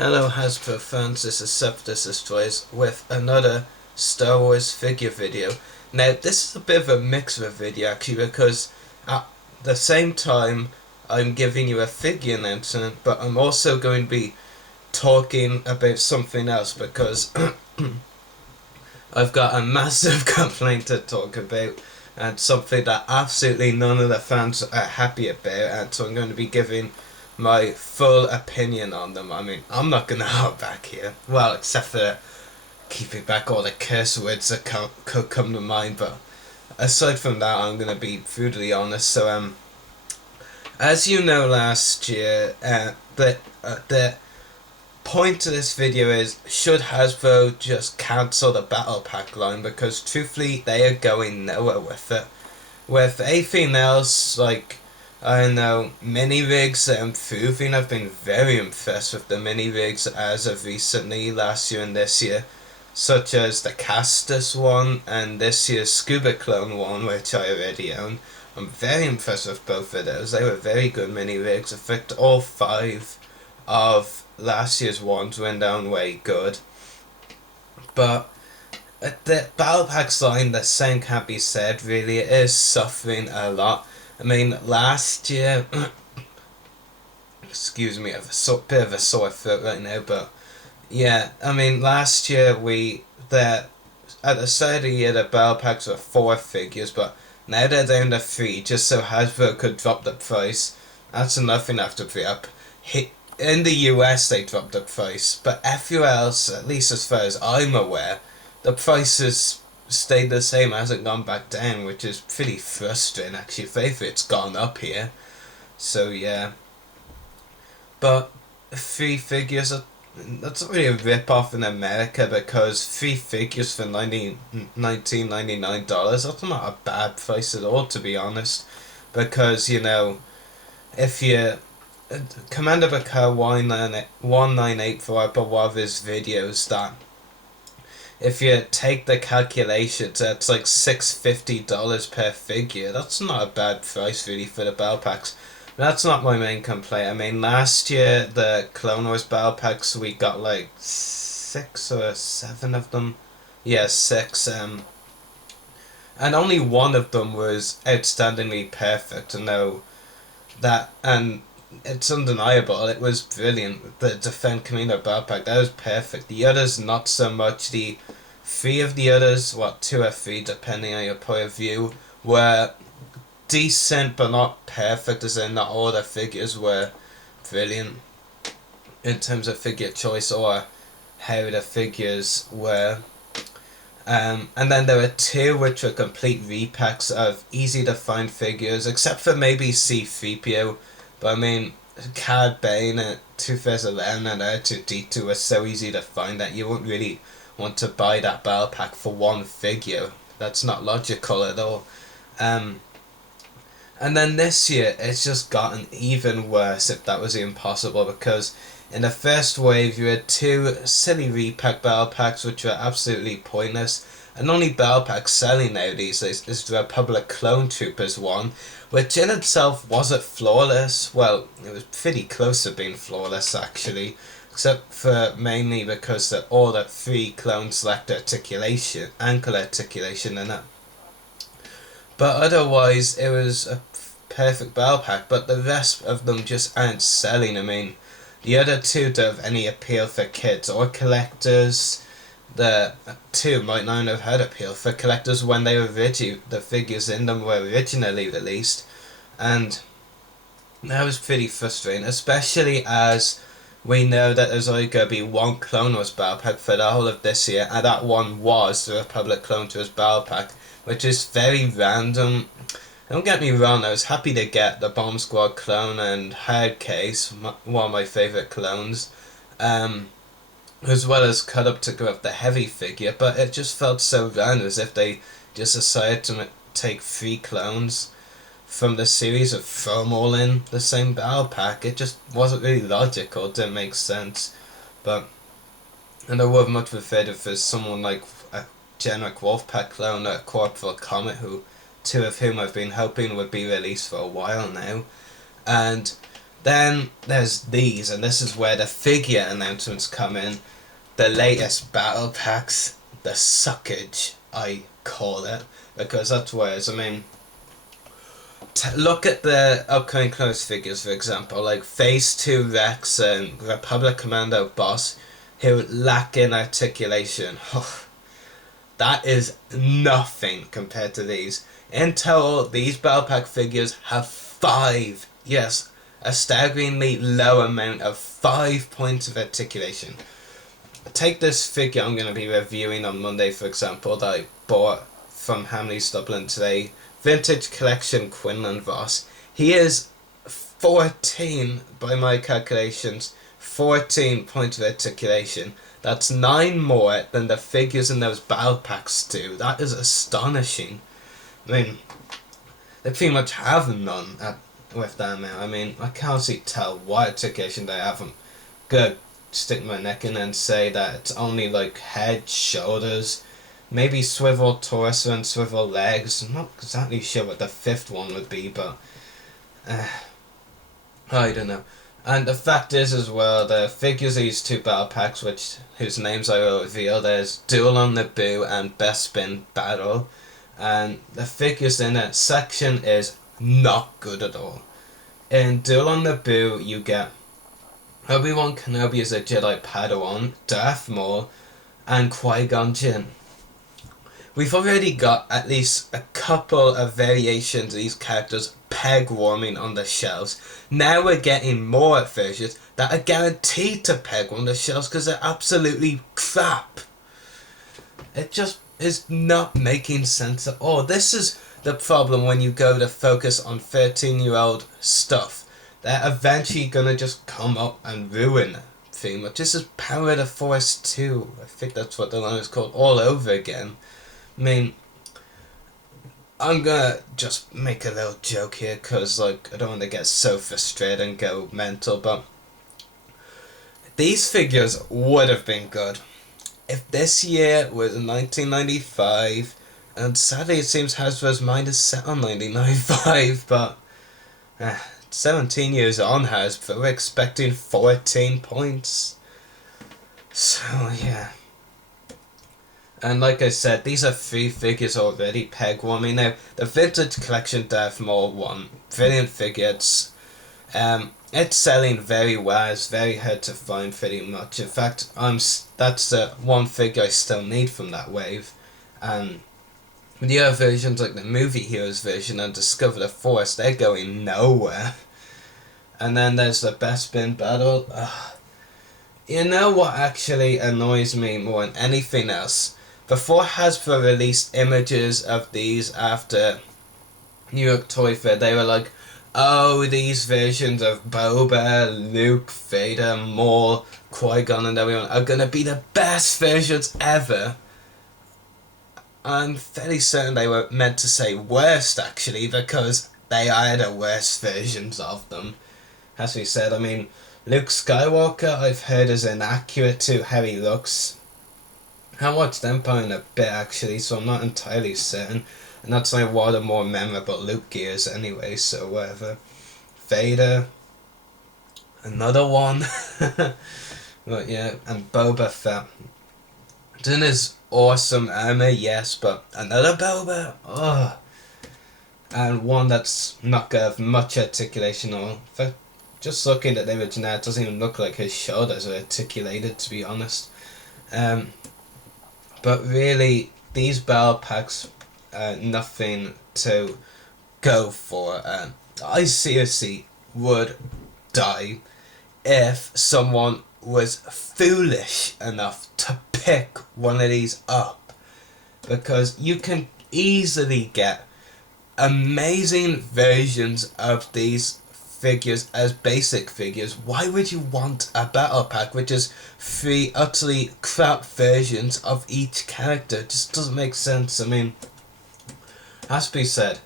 Hello Hasbro fans, this is Septus Destroys with another Star Wars figure video. Now this is a bit of a mix of a video actually, because at the same time I'm giving you a figure announcement, but I'm also going to be talking about something else because I've got a massive complaint to talk about and something that absolutely none of the fans are happy about, and so I'm going to be giving my full opinion on them. I mean, I'm not going to hold back here. Well, except for keeping back all the curse words that could come to mind, but aside from that, I'm going to be brutally honest. So, as you know, last year, the point of this video is, should Hasbro just cancel the Battle Pack line, because truthfully they are going nowhere with it. With anything else, like, I don't know, mini rigs are improving. I've been very impressed with the mini rigs as of recently, last year and this year, such as the Castus one and this year's Scuba Clone one, which I already own. I'm very impressed with both of those. They were very good mini rigs. In fact, all 5 of last year's ones went down way good. But the Battle Packs line, the same can't be said really. It is suffering a lot. I mean, last year, excuse me, I have a bit of a sore throat right now, but yeah, I mean, last year at the start of the year the Battle Packs were 4 figures, but now they're down to 3, just so Hasbro could drop the price. That's nothing after pre up. In the US they dropped the price, but everywhere else, at least as far as I'm aware, the prices stayed the same, hasn't gone back down, which is pretty frustrating actually. If it's gone up here, so yeah. But 3 figures, that's not really a rip off in America, because 3 figures for $19.99, that's not a bad price at all, to be honest. Because, you know, if you Commander Bakar 198 for up a lot of his videos, that if you take the calculations, that's like $650 per figure. That's not a bad price really for the battle packs. That's not my main complaint. I mean, last year the Clone Wars battle packs, we got like 6 or 7 of them. Yeah, 6. And only one of them was outstandingly perfect. To know that, and it's undeniable. It was brilliant. The Defend Camino backpack, that was perfect. The others, not so much. The 3 of the others, 2 or 3, depending on your point of view, were decent but not perfect, as in not all the figures were brilliant in terms of figure choice or how the figures were. And then there were 2 which were complete repacks of easy to find figures, except for maybe C-3PO. But I mean, Cad Bane at 2011 and R2-D2 were so easy to find that you wouldn't really want to buy that battle pack for 1 figure. That's not logical at all. And then this year, it's just gotten even worse, if that was even possible, because in the first wave you had 2 silly repack battle packs which were absolutely pointless, and only battle pack selling nowadays is the Republic Clone Troopers one, which in itself wasn't flawless. Well, it was pretty close to being flawless actually, except for mainly because all the 3 clones lacked ankle articulation in it. But otherwise, it was a perfect battle pack, but the rest of them just aren't selling. I mean, the other 2 don't have any appeal for kids or collectors. The 2 might not have had appeal for collectors when they were the figures in them were originally released, and that was pretty frustrating, especially as we know that there's only going to be 1 Clone Wars battle pack for the whole of this year, and that one was the Republic Clone Wars battle pack, which is very random. Don't get me wrong, I was happy to get the Bomb Squad clone and Hard Case, one of my favourite clones, as well as cut up to go up the heavy figure, but it just felt so random, as if they just decided to take 3 clones from the series and throw them all in the same battle pack. It just wasn't really logical, it didn't make sense. And I would have much preferred if there's someone like a generic Wolfpack clone or a Corporal Comet, who 2 of whom I've been hoping would be released for a while now. And Then there's these, and this is where the figure announcements come in. The latest battle packs, the suckage, I call it, because that's where it's, I mean, look at the upcoming close figures, for example, like Phase 2 Rex and Republic Commando Boss, who lack in articulation. That is nothing compared to these. In total, these Battle Pack figures have 5, yes, a staggeringly low amount of 5 points of articulation. Take this figure I'm going to be reviewing on Monday, for example, that I bought from Hamleys Dublin today. Vintage Collection Quinlan Voss. He is 14, by my calculations, 14 points of articulation. That's 9 more than the figures in those battle packs do. That is astonishing. I mean, they pretty much have none with that amount. I mean, I can't see tell what articulation they have. I'm gonna stick my neck in and say that it's only like head, shoulders, maybe swivel torso and swivel legs. I'm not exactly sure what the 5th one would be, but I don't know. And the fact is as well, the figures of these 2 battle packs, whose names I will reveal, there's Duel on the Boo and Best Spin Battle, and the figures in that section is not good at all. In Duel on the Boo, you get Obi-Wan Kenobi as a Jedi Padawan, Darth Maul, and Qui-Gon Jinn. We've already got at least a couple of variations of these characters peg warming on the shelves. Now we're getting more versions that are guaranteed to peg on the shelves because they're absolutely crap. It just is not making sense at all. This is the problem when you go to focus on 13-year-old stuff. They're eventually gonna just come up and ruin it. Pretty much. This is Power of the Force 2. I think that's what the line is called, all over again. I mean, I'm gonna just make a little joke here because, like, I don't want to get so frustrated and go mental, but these figures would have been good if this year was 1995, and sadly it seems Hasbro's mind is set on 1995, but 17 years on Hasbro, we're expecting 14 points. So, yeah. And like I said, these are 3 figures already peg warming. Now, the Vintage Collection Darth Maul one, brilliant figure. It's selling very well. It's very hard to find pretty much. In fact, that's the one figure I still need from that wave. And the other versions, like the Movie Heroes version and Discover the Force, they're going nowhere. And then there's the Best Spin Battle. You know what actually annoys me more than anything else? Before Hasbro released images of these after New York Toy Fair, they were like, oh, these versions of Boba, Luke, Vader, Maul, Qui-Gon and everyone are going to be the best versions ever. I'm fairly certain they were meant to say worst, actually, because they are the worst versions of them. As we said, I mean, Luke Skywalker, I've heard, is inaccurate to how he looks. I watched Empire in a bit, actually, so I'm not entirely certain. And that's like one of the more memorable Luke gears anyway, so whatever. Vader. Another one. But yeah, and Boba Fett. Doing his awesome armor, yes, but another Boba? Ugh. And one that's not gonna have much articulation or... Just looking at the original, it doesn't even look like his shoulders are articulated, to be honest. But really, these battle packs are nothing to go for. I seriously would die if someone was foolish enough to pick one of these up. Because you can easily get amazing versions of these figures as basic figures. Why would you want a battle pack which is 3 utterly crap versions of each character? It just doesn't make sense. I mean, has to be said,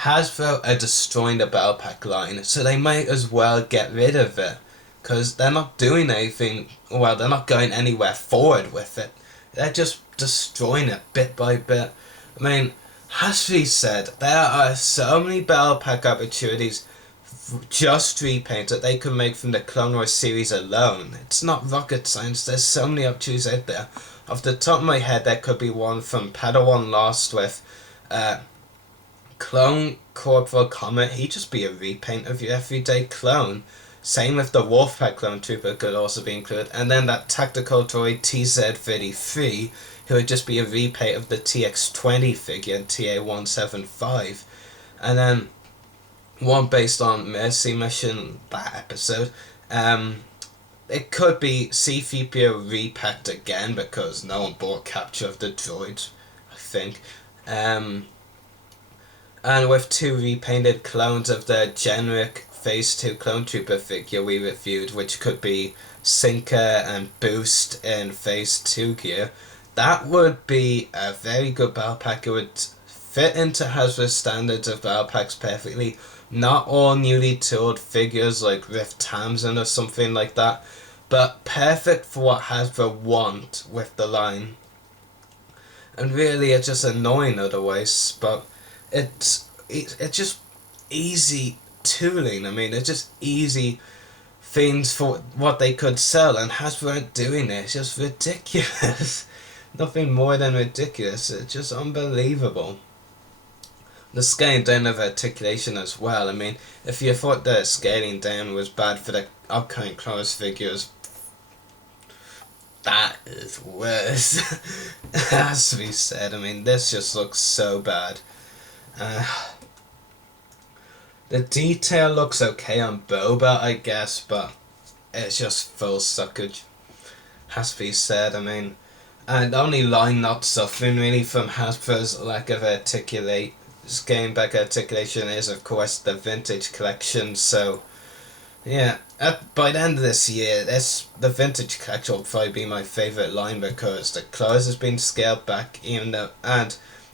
Hasbro are destroying the battle pack line, so they might as well get rid of it, because they're not doing anything, well, they're not going anywhere forward with it. They're just destroying it bit by bit. I mean, has to be said, there are so many battle pack opportunities just repaint that they could make from the Clone Wars series alone. It's not rocket science. There's so many options out there. Off the top of my head, there could be one from Padawan Lost with Clone Corporal Comet. He'd just be a repaint of your everyday clone. Same with the Wolfpack Clone Trooper could also be included. And then that tactical droid TZ-33, who would just be a repaint of the TX-20 figure, TA-175. And then one based on Mercy Mission, that episode. It could be C-3PO repacked again because no one bought Capture of the Droids, I think. And with 2 repainted clones of the generic Phase 2 Clone Trooper figure we reviewed, which could be Sinker and Boost in Phase 2 gear. That would be a very good battle pack. It would fit into Hasbro's standards of battle packs perfectly. Not all newly tooled figures like Rift Tamsin or something like that, but perfect for what Hasbro want with the line. And really it's just annoying otherwise, but it's just easy tooling. I mean, it's just easy things for what they could sell, and Hasbro aren't doing it. It's just ridiculous. Nothing more than ridiculous. It's just unbelievable. The scaling down of articulation as well. I mean, if you thought the scaling down was bad for the upcoming Clone Wars figures, that is worse. It has to be said. I mean, this just looks so bad. The detail looks okay on Boba, I guess, but it's just full suckage. Has to be said. I mean, and the only line not suffering really from Hasbro's lack of scaling back articulation is, of course, the vintage collection. So, yeah, by the end of this year, the vintage collection will probably be my favourite line because the claws has been scaled back, and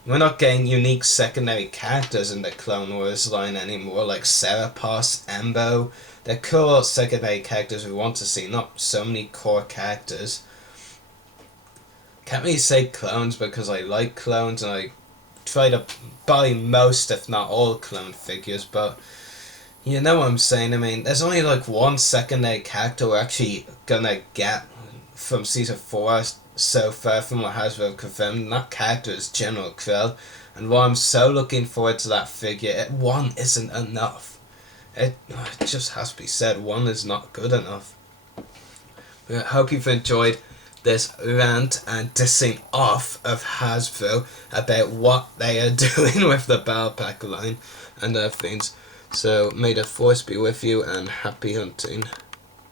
we're not getting unique secondary characters in the Clone Wars line anymore, like Serapos, Embo. They're cool secondary characters we want to see, not so many core characters. Can't really say clones because I like clones and I try to buy most, if not all, clone figures, but you know what I'm saying. I mean, there's only like one secondary character we're actually gonna get from Season 4 so far from what Hasbro confirmed, and that character is General Krill, and while I'm so looking forward to that figure, one isn't enough. It just has to be said, one is not good enough. I hope you've enjoyed this rant and dissing off of Hasbro about what they are doing with the Battle Pack line and other things. So may the force be with you and happy hunting.